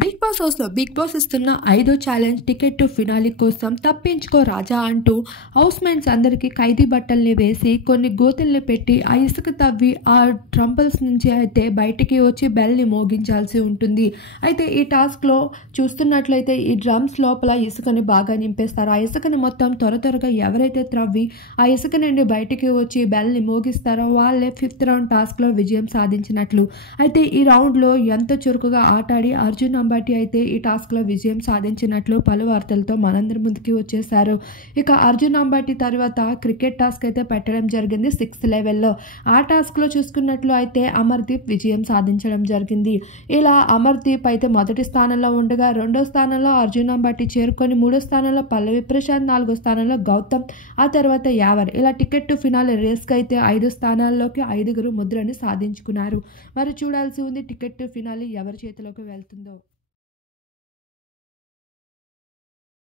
Big boss హౌస్లో big boss ఇస్తున్న 5వ ఛాలెంజ్ టికెట్ టు ఫినాలి కోసం తప్పించుకో రాజా అంటూ హౌస్ మేట్స్ అందరికీ ఖైదీ బట్టల్ని వేసి కొన్ని గోతుల్ని పెట్టి ఆ ఇసుక తవ్వి ఆ ట్రంబల్స్ నుంచి అయితే బయటికి వచ్చి బెల్ని మోగించాల్సి ఉంటుంది. అయితే ఈ టాస్క్లో చూస్తున్నట్లయితే ఈ డ్రమ్స్ లోపల ఇసుకని బాగా నింపేస్తారు. ఆ ఇసుకని మొత్తం త్వరగా ఎవరైతే త్రవ్వి ఆ ఇసుక నుండి బయటికి వచ్చి బెల్ని మోగిస్తారో వాళ్ళే 5th రౌండ్ టాస్క్లో విజయం సాధించినట్లు. అయితే ఈ రౌండ్లో ఎంత చురుకుగా ఆటాడి అర్జున్ అంబాటి అయితే ఈ టాస్క్లో విజయం సాధించినట్లు పలు వార్తలతో మనందరి ముందుకి వచ్చేశారు. ఇక అర్జున్ అంబాటి తర్వాత క్రికెట్ టాస్క్ అయితే పెట్టడం జరిగింది 6th లెవెల్లో. ఆ టాస్క్లో చూసుకున్నట్లు అయితే అమర్దీప్ విజయం సాధించడం జరిగింది. ఇలా అమర్దీప్ అయితే మొదటి స్థానంలో ఉండగా 2వ స్థానంలో అర్జున్ అంబాటి చేరుకొని 3వ స్థానంలో పల్లవి ప్రశాంత్, 4వ స్థానంలో గౌతమ్, ఆ తర్వాత యావర్. ఇలా టికెట్ టు ఫినాలి రేస్కి అయితే 5 స్థానాల్లోకి 5గురు ముద్రని సాధించుకున్నారు. మరి చూడాల్సి ఉంది టికెట్ టు ఫినాలి ఎవరి చేతిలోకి వెళ్తుందో.